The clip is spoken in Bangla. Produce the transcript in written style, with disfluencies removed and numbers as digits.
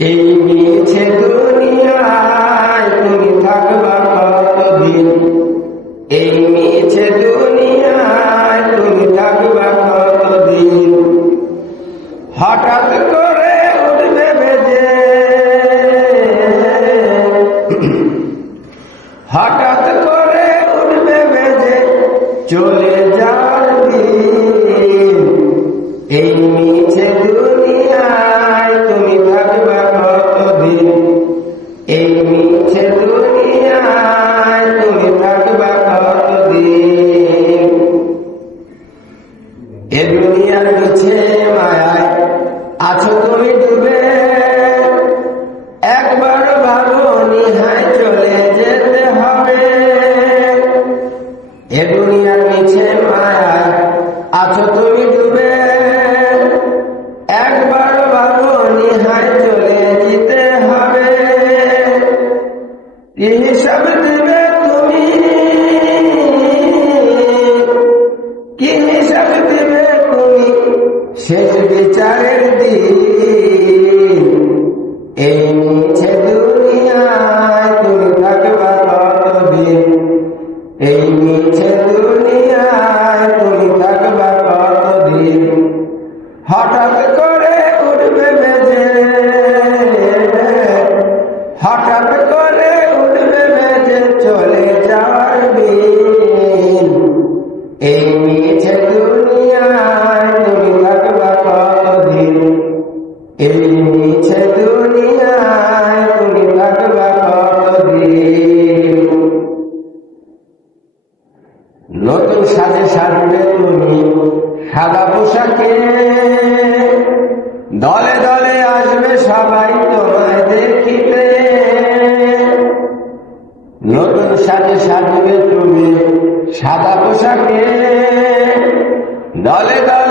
এই মিছে দুনিয়ায় তুমি থাকবা কতদিন? এই মিছে দুনিয়ায় তুমি থাকবা কতদিন? হঠাৎ করে উঠবে বেজে, হঠাৎ করে উঠবে বেজে চলে যাওয়ার দিন। এই মিছে দুনিয়ায় তুমি থাকবা কতদিন? এই মিছে দুনিয়ায় তুমি থাকবা কতদিন? এ দুনিয়ার মিছে মায়ায় আছো তুমি ডুবে, একবার ভাবো নিহায় চলে যেতে হবে। এ দুনিয়ার মিছে মায়ায় আছো তুমি ডুবে, একবার ভাবো নিহায় চলে যেতে হবে। কি হিসাব দিবে তুমি, কি হিসাব দিবে তুমি শেষ বিচারের দিন? এই মিছে দুনিয়ায় তুমি থাকবা কতদিন? এই মিছে দুনিয়ায় তুমি থাকবা কতদিন? হঠাৎ করে উঠবে বেজে, হঠাৎ করে উঠবে বেজে চলে যাওয়ার দিন। এই মিছে দুনিয়ায় তুমি থাকবা কতদিন? এই মিছে দুনিয়ায় তুমি থাকবা কতদিন? নতুন সাজে সাজবে তুমি সাদা পোশাকে, দলে দলে আসবে সবাই তোমায় দেখিতে। নতুন সাজে সাজবে তুমি সাদা পোশাকে, দলে দলে